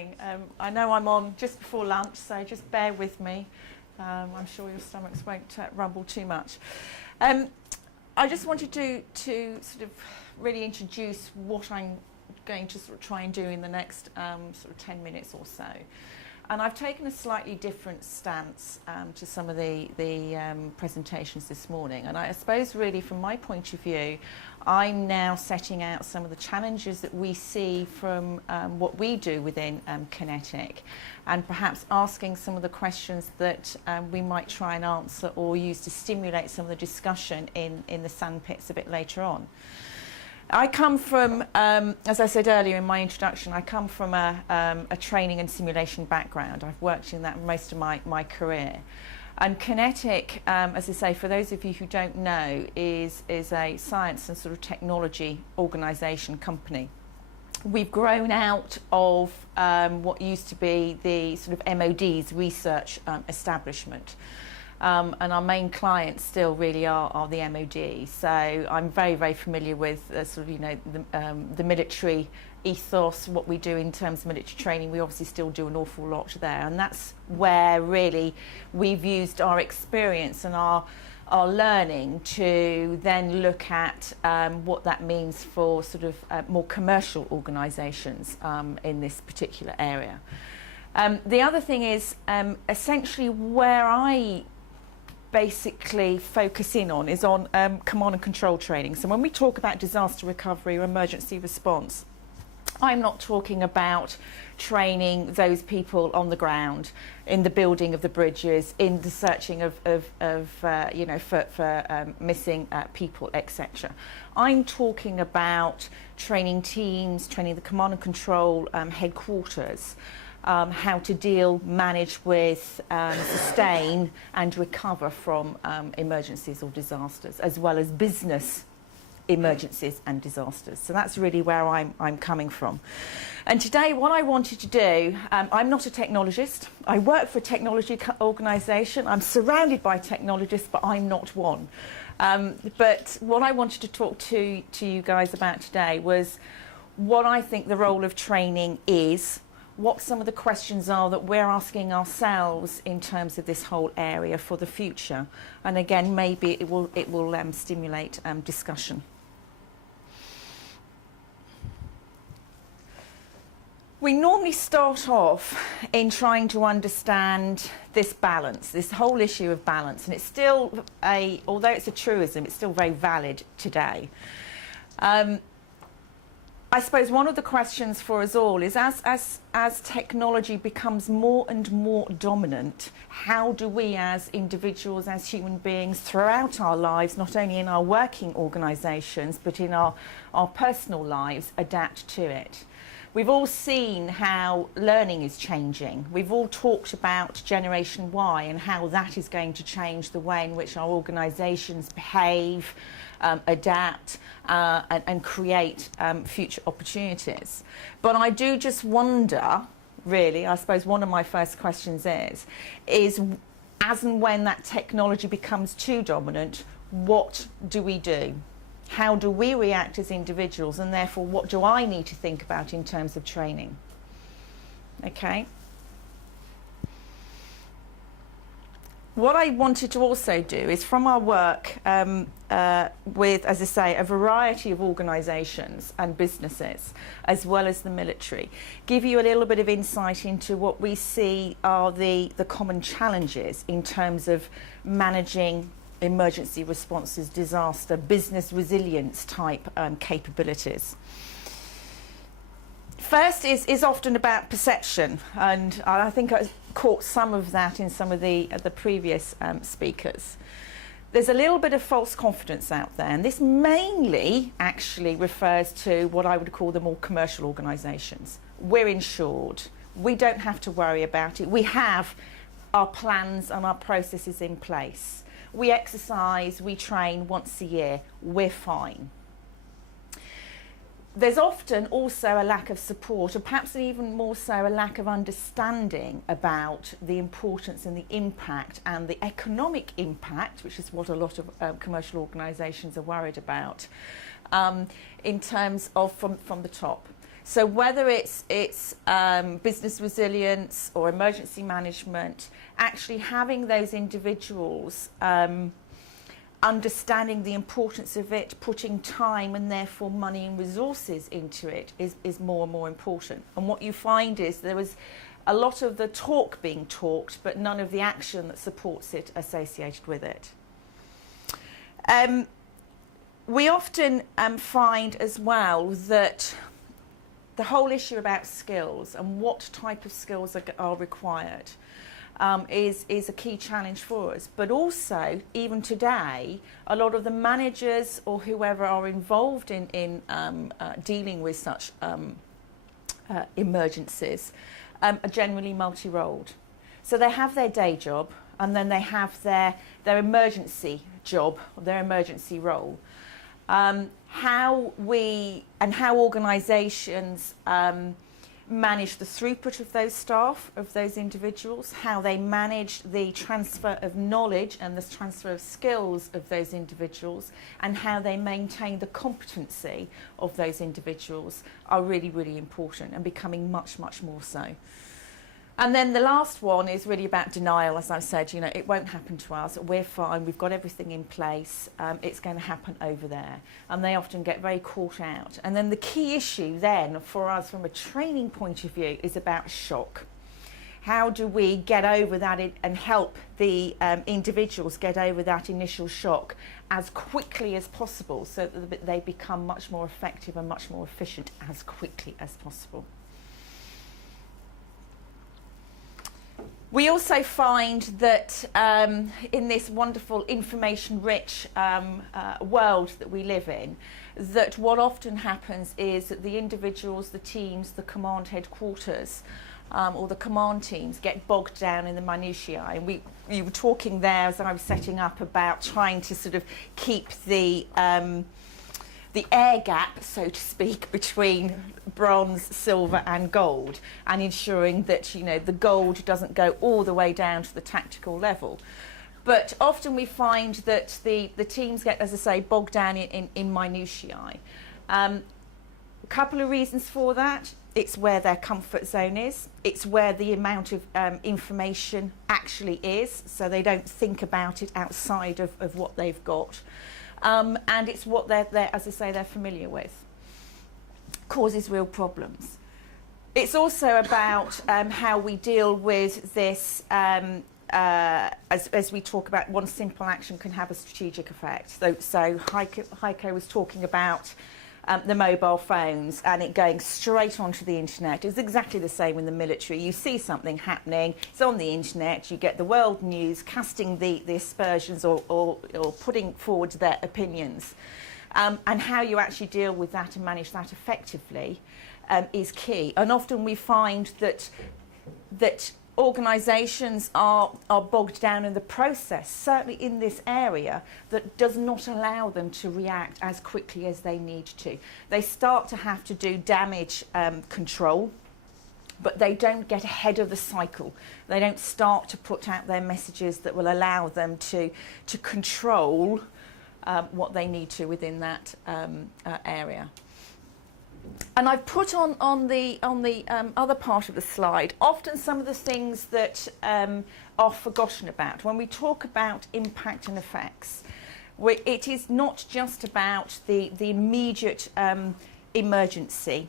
morning. I know I'm on just before lunch, so just bear with me. I'm sure your stomachs won't rumble too much. I just wanted to sort of really introduce what I'm going to sort of try and do in the next sort of 10 minutes or so. And I've taken a slightly different stance to some of the presentations this morning. And I suppose really from my point of view, I'm now setting out some of the challenges that we see from what we do within Qinetiq, and perhaps asking some of the questions that we might try and answer or use to stimulate some of the discussion in the sandpits a bit later on. I come from, as I said earlier in my introduction, I come from a training and simulation background. I've worked in that most of my career. And Qinetiq, as I say, for those of you who don't know, is a science and sort of technology organisation company. We've grown out of what used to be the sort of MOD's research establishment. And our main clients still really are the MOD. So I'm very, very familiar with sort of, you know, the military ethos, what we do in terms of military training. We obviously still do an awful lot there. And that's where really we've used our experience and our learning to then look at what that means for sort of more commercial organisations in this particular area. The other thing is essentially where I basically focus in on is on command and control training. So when we talk about disaster recovery or emergency response, I'm not talking about training those people on the ground, in the building of the bridges, in the searching of you know, for missing people, etc. I'm talking about training teams, training the command and control headquarters, how to deal, manage with, sustain and recover from emergencies or disasters, as well as business emergencies and disasters. So that's really where I'm coming from. And today what I wanted to do, I'm not a technologist. I work for a technology organisation. I'm surrounded by technologists, but I'm not one. But what I wanted to talk to you guys about today was what I think the role of training is, what some of the questions are that we're asking ourselves in terms of this whole area for the future. And again, maybe it will stimulate discussion. We normally start off in trying to understand this balance, this whole issue of balance, and it's still although it's a truism, it's still very valid today. I suppose one of the questions for us all is as technology becomes more and more dominant, how do we as individuals, as human beings throughout our lives, not only in our working organisations but in our personal lives, adapt to it? We've all seen how learning is changing. We've all talked about Generation Y and how that is going to change the way in which our organisations behave, adapt and create future opportunities. But I do just wonder, really, I suppose one of my first questions is as and when that technology becomes too dominant, what do we do? How do we react as individuals, and therefore what do I need to think about in terms of training? Okay. What I wanted to also do is, from our work with, as I say, a variety of organisations and businesses, as well as the military, give you a little bit of insight into what we see are the common challenges in terms of managing emergency responses, disaster, business resilience type capabilities. First is often about perception, and I think I caught some of that in some of the previous speakers. There's a little bit of false confidence out there, and this mainly actually refers to what I would call the more commercial organisations. We're insured. We don't have to worry about it. We have our plans and our processes in place. We exercise, we train once a year, we're fine. There's often also a lack of support, or perhaps even more so a lack of understanding about the importance and the impact and the economic impact, which is what a lot of commercial organisations are worried about, in terms of from the top. So whether it's business resilience or emergency management, actually having those individuals understanding the importance of it, putting time and therefore money and resources into it is more and more important. And what you find is there was a lot of the talk being talked, but none of the action that supports it associated with it. We often find as well that the whole issue about skills and what type of skills are required is a key challenge for us. But also, even today, a lot of the managers or whoever are involved in dealing with such emergencies are generally multi-rolled. So they have their day job and then they have their emergency job, their emergency role. How organisations manage the throughput of those staff, of those individuals, how they manage the transfer of knowledge and the transfer of skills of those individuals, and how they maintain the competency of those individuals are really, really important and becoming much, much more so. And then the last one is really about denial. As I said, you know, it won't happen to us. We're fine. We've got everything in place. It's going to happen over there. And they often get very caught out. And then the key issue then for us from a training point of view is about shock. How do we get over that and help the individuals get over that initial shock as quickly as possible so that they become much more effective and much more efficient as quickly as possible? We also find that in this wonderful information-rich world that we live in, that what often happens is that the individuals, the teams, the command headquarters or the command teams get bogged down in the minutiae. And you were talking there as I was setting up about trying to sort of keep the air gap, so to speak, between bronze, silver and gold, and ensuring that, you know, the gold doesn't go all the way down to the tactical level. But often we find that the teams get, as I say, bogged down in minutiae. A couple of reasons for that. It's where their comfort zone is. It's where the amount of information actually is, so they don't think about it outside of what they've got. And it's what they're, as I say, they're familiar with. Causes real problems. It's also about how we deal with this, as we talk about, one simple action can have a strategic effect. So Heiko was talking about the mobile phones and it going straight onto the internet. It's exactly the same in the military. You see something happening, it's on the internet, you get the world news casting the aspersions or putting forward their opinions. And how you actually deal with that and manage that effectively is key. And often we find that organisations are bogged down in the process, certainly in this area, that does not allow them to react as quickly as they need to. They start to have to do damage control, but they don't get ahead of the cycle. They don't start to put out their messages that will allow them to control what they need to within that area. And I've put on the other part of the slide often some of the things that are forgotten about. When we talk about impact and effects, it is not just about the immediate emergency.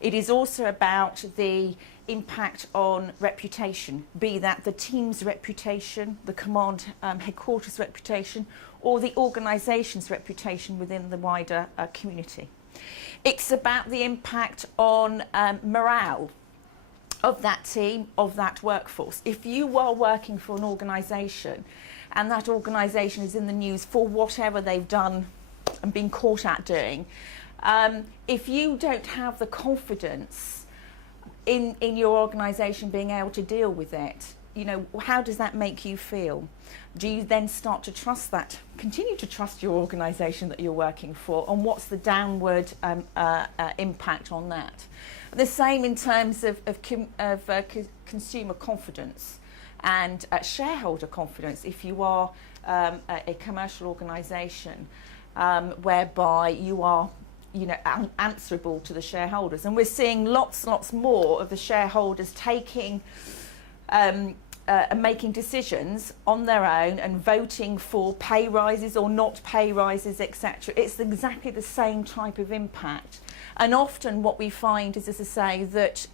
It is also about the impact on reputation, be that the team's reputation, the command headquarters reputation, or the organisation's reputation within the wider community. It's about the impact on morale of that team, of that workforce. If you are working for an organisation and that organisation is in the news for whatever they've done and been caught at doing, if you don't have the confidence in your organisation being able to deal with it, you know, how does that make you feel? Do you then start to trust that, continue to trust your organisation that you're working for, and what's the downward impact on that? The same in terms of consumer confidence and shareholder confidence. If you are a commercial organisation whereby you answerable to the shareholders. And we're seeing lots more of the shareholders taking and making decisions on their own and voting for pay rises or not pay rises, etc. It's exactly the same type of impact. And often what we find is, as I say, that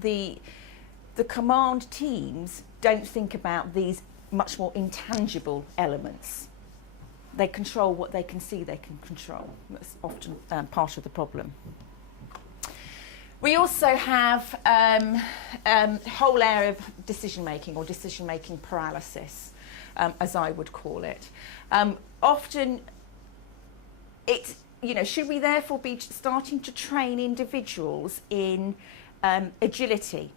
the command teams don't think about these much more intangible elements. They control what they can see they can control. That's often part of the problem. We also have a whole area of decision-making or decision-making paralysis, as I would call it. Often, should we therefore be starting to train individuals in agility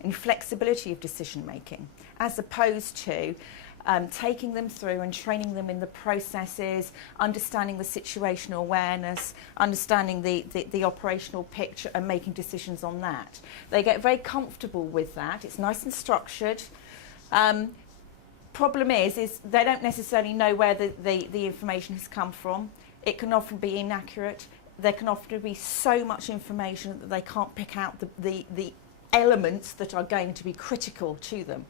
and flexibility of decision-making, as opposed to taking them through and training them in the processes, understanding the situational awareness, understanding the operational picture and making decisions on that. They get very comfortable with that. It's nice and structured. Problem is they don't necessarily know where the information has come from. It can often be inaccurate. There can often be so much information that they can't pick out the elements that are going to be critical to them.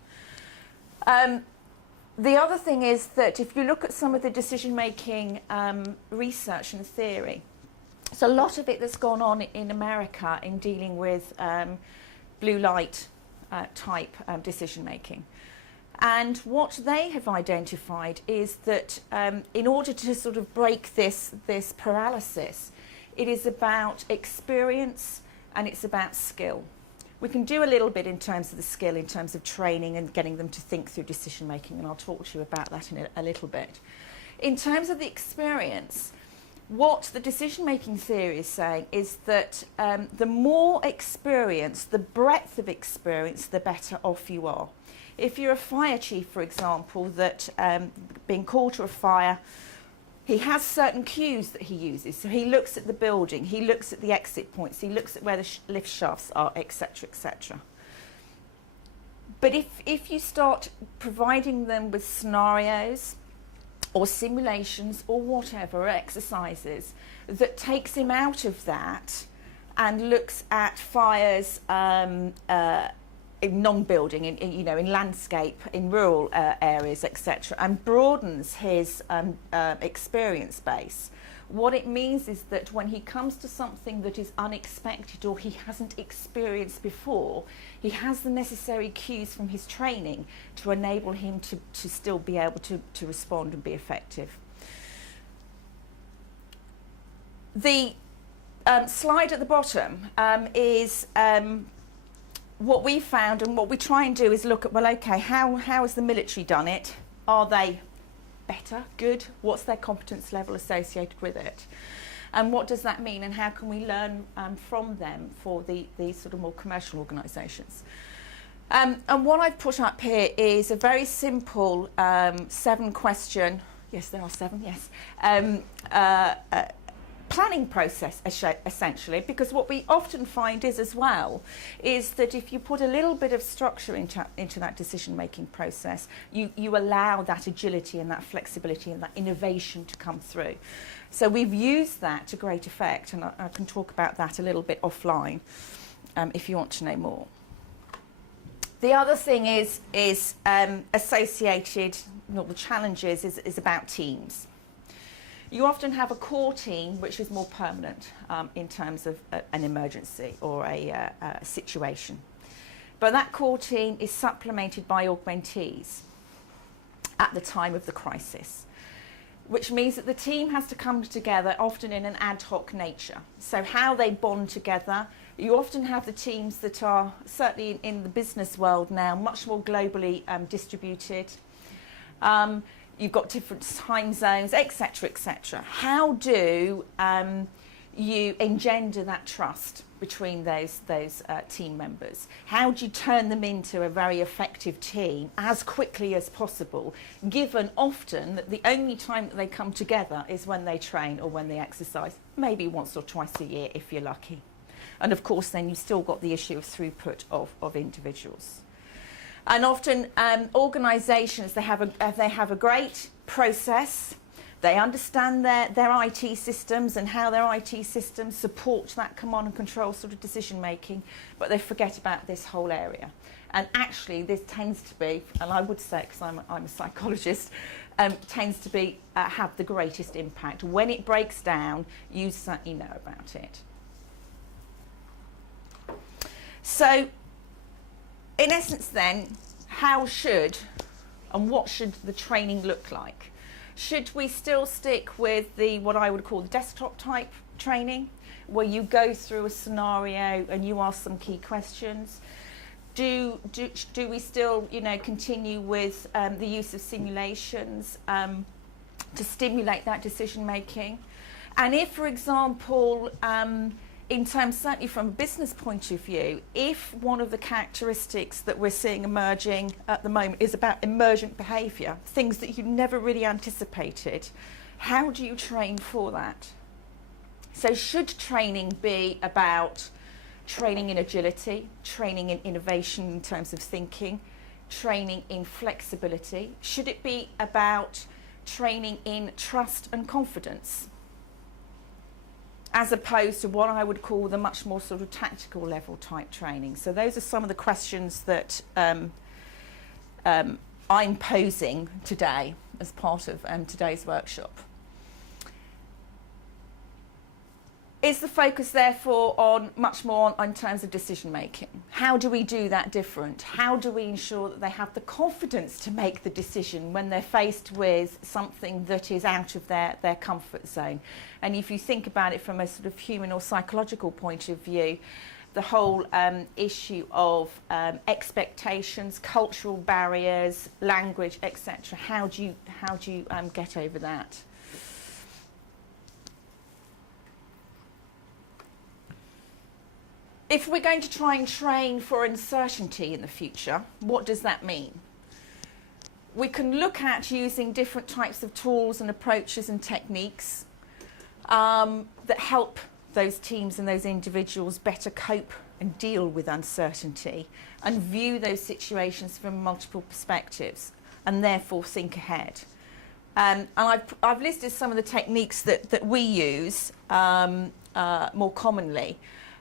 The other thing is that if you look at some of the decision-making research and theory, so a lot of it that's gone on in America in dealing with blue light type decision-making. And what they have identified is that in order to sort of break this paralysis, it is about experience and it's about skill. We can do a little bit in terms of the skill, in terms of training and getting them to think through decision making, and I'll talk to you about that in a little bit. In terms of the experience, what the decision making theory is saying is that the more experience, the breadth of experience, the better off you are. If you're a fire chief, for example, that being called to a fire, he has certain cues that he uses. So he looks at the building, he looks at the exit points, he looks at where the lift shafts are, etc., etc. But if you start providing them with scenarios or simulations or whatever, or exercises that takes him out of that and looks at fires in non-building, in landscape, in rural areas, etc., and broadens his experience base, what it means is that when he comes to something that is unexpected or he hasn't experienced before, he has the necessary cues from his training to enable him to still be able to respond and be effective. The slide at the bottom is what we found, and what we try and do is look at, well, okay, how has the military done it? Are they better, good? What's their competence level associated with it? And what does that mean, and how can we learn from them for these sort of more commercial organisations? And what I've put up here is a very simple 7-question, yes, there are 7, yes, planning process, essentially, because what we often find is, as well, is that if you put a little bit of structure into that decision-making process, you allow that agility and that flexibility and that innovation to come through. So we've used that to great effect, and I can talk about that a little bit offline if you want to know more. The other thing is associated, not the challenges, is about teams. You often have a core team which is more permanent in terms of an emergency or a situation. But that core team is supplemented by augmentees at the time of the crisis, which means that the team has to come together often in an ad hoc nature. So how they bond together, you often have the teams that are, certainly in the business world now, much more globally distributed. You've got different time zones, etc., etc. How do you engender that trust between those team members? How do you turn them into a very effective team as quickly as possible, given often that the only time that they come together is when they train or when they exercise, maybe once or twice a year if you're lucky. And of course then you've still got the issue of throughput of individuals. And often organisations, they have a great process, They understand their IT systems and how their IT systems support that command and control sort of decision making, but they forget about this whole area. And actually this tends to be, and I would say, because I'm a psychologist, tends to be have the greatest impact. When it breaks down, you certainly know about it. So, in essence then, how should and what should the training look like? Should we still stick with the what I would call the desktop type training, where you go through a scenario and you ask some key questions? Do we still, continue with the use of simulations to stimulate that decision making? And if, for example, in terms, certainly from a business point of view, if one of the characteristics that we're seeing emerging at the moment is about emergent behaviour, things that you never really anticipated, how do you train for that? So should training be about training in agility, training in innovation in terms of thinking, training in flexibility? Should it be about training in trust and confidence, as opposed to what I would call the much more sort of tactical level type training? So those are some of the questions that I'm posing today as part of today's workshop. Is the focus therefore on much more in terms of decision making? How do we do that different? How do we ensure that they have the confidence to make the decision when they're faced with something that is out of their comfort zone? And if you think about it from a sort of human or psychological point of view, the whole issue of expectations, cultural barriers, language, etc. How do you get over that? If we're going to try and train for uncertainty in the future, what does that mean? We can look at using different types of tools and approaches and techniques that help those teams and those individuals better cope and deal with uncertainty and view those situations from multiple perspectives and therefore think ahead. And I've listed some of the techniques that we use more commonly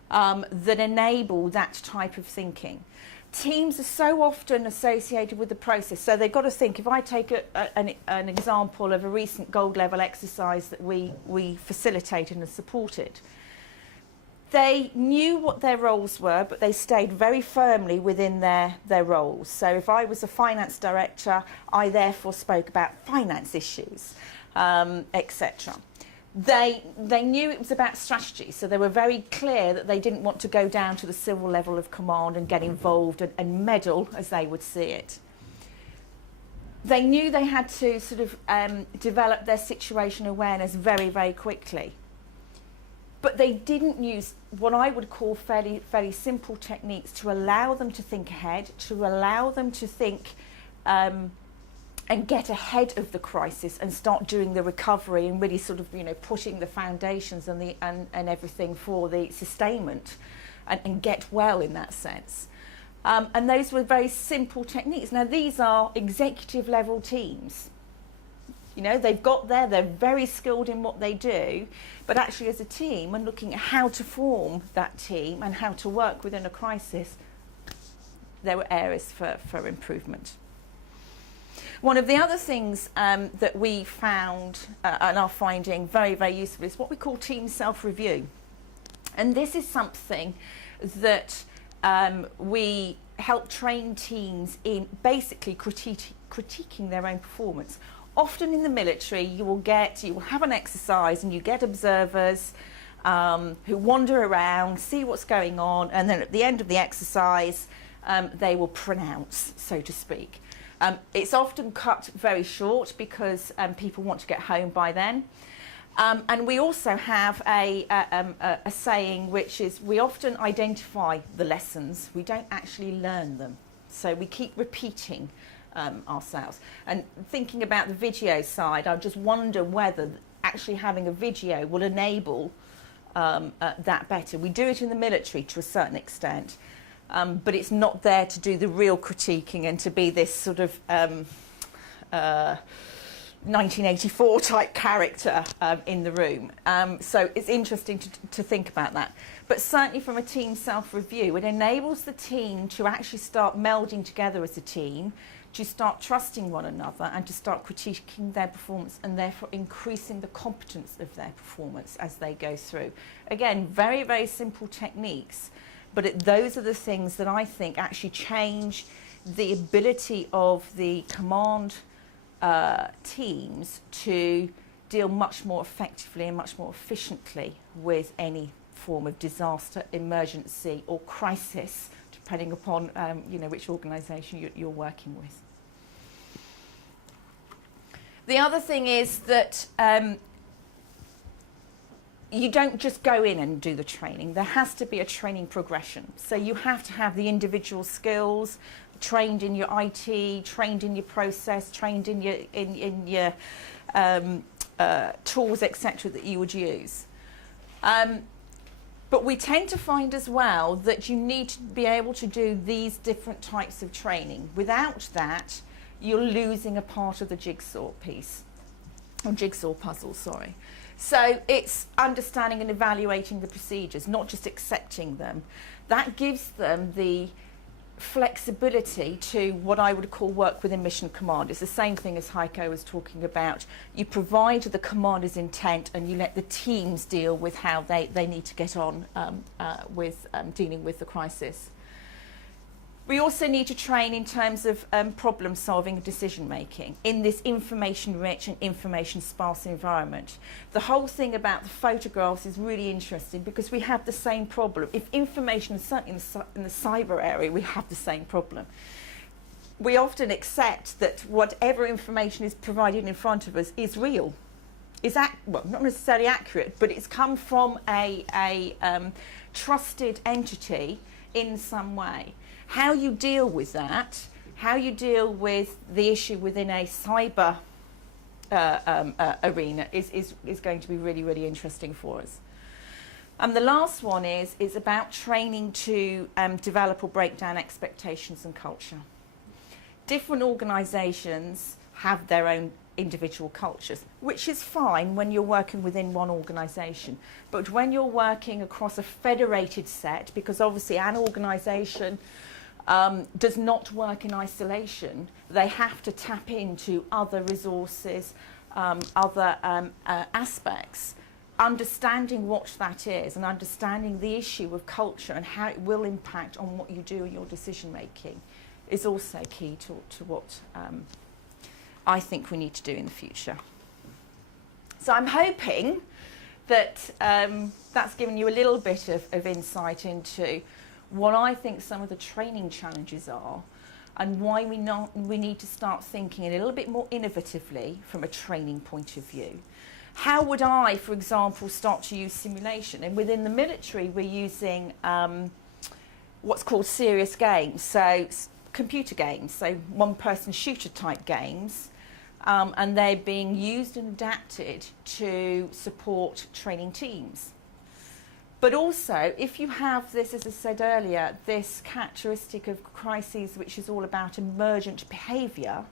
that enable that type of thinking. Teams are so often associated with the process, so they've got to think. If I take an example of a recent gold level exercise that we facilitated and supported, they knew what their roles were, but they stayed very firmly within their roles. So if I was a finance director, I therefore spoke about finance issues, etc. They knew it was about strategy, so they were very clear that they didn't want to go down to the civil level of command and get involved and meddle, as they would see it. They knew they had to sort of develop their situation awareness very, very quickly. But they didn't use what I would call fairly simple techniques to allow them to think ahead, to allow them to think and get ahead of the crisis and start doing the recovery and really sort of, putting the foundations and everything for the sustainment and get well in that sense. And those were very simple techniques. Now, these are executive level teams. They've got there, they're very skilled in what they do, but actually as a team and looking at how to form that team and how to work within a crisis, there were areas for improvement. One of the other things that we found and are finding very, very useful is what we call team self-review. And this is something that we help train teams in basically critiquing their own performance. Often in the military, you will have an exercise and you get observers who wander around, see what's going on, and then at the end of the exercise, they will pronounce, so to speak. It's often cut very short because people want to get home by then. And we also have a saying, which is we often identify the lessons, we don't actually learn them. So we keep repeating ourselves. And thinking about the video side, I just wonder whether actually having a video will enable that better. We do it in the military to a certain extent. But it's not there to do the real critiquing and to be this sort of 1984 type character in the room. So it's interesting to think about that. But certainly from a team self-review, it enables the team to actually start melding together as a team, to start trusting one another and to start critiquing their performance and therefore increasing the competence of their performance as they go through. Again, very, very simple techniques, but those are the things that I think actually change the ability of the command teams to deal much more effectively and much more efficiently with any form of disaster, emergency or crisis, depending upon which organisation you're working with. The other thing is that you don't just go in and do the training. There has to be a training progression. So you have to have the individual skills, trained in your IT, trained in your process, trained in your tools, etc., that you would use. But we tend to find as well that you need to be able to do these different types of training. Without that, you're losing a part of the jigsaw piece, or jigsaw puzzle, sorry. So it's understanding and evaluating the procedures, not just accepting them. That gives them the flexibility to what I would call work within mission command. It's the same thing as Heiko was talking about. You provide the commander's intent and you let the teams deal with how they need to get on with dealing with the crisis. We also need to train in terms of problem solving and decision making in this information rich and information sparse environment. The whole thing about the photographs is really interesting because we have the same problem. If information is certainly in the cyber area, we have the same problem. We often accept that whatever information is provided in front of us is real. Well, not necessarily accurate, but it's come from a trusted entity in some way. How you deal with that, how you deal with the issue within a cyber arena is going to be really, really interesting for us. And the last one is about training to develop or break down expectations and culture. Different organisations have their own individual cultures, which is fine when you're working within one organisation. But when you're working across a federated set, because obviously an organisation does not work in isolation, they have to tap into other resources, other aspects. Understanding what that is and understanding the issue of culture and how it will impact on what you do in your decision making is also key to what I think we need to do in the future. So I'm hoping that that's given you a little bit of insight into what I think some of the training challenges are and why we need to start thinking a little bit more innovatively from a training point of view. How would I, for example, start to use simulation? And within the military, we're using what's called serious games, so computer games, so one-person shooter type games, and they're being used and adapted to support training teams. But also, if you have this, as I said earlier, this characteristic of crises which is all about emergent behaviour,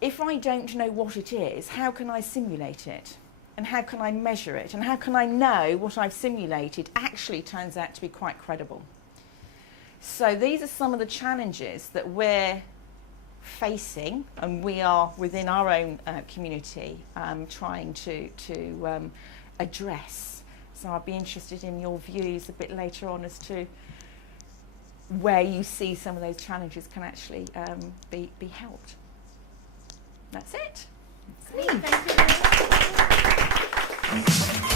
if I don't know what it is, how can I simulate it? And how can I measure it? And how can I know what I've simulated actually turns out to be quite credible? So these are some of the challenges that we're facing, and we are within our own community trying to address. So I'll be interested in your views a bit later on as to where you see some of those challenges can actually be helped. That's it. Thank you very much.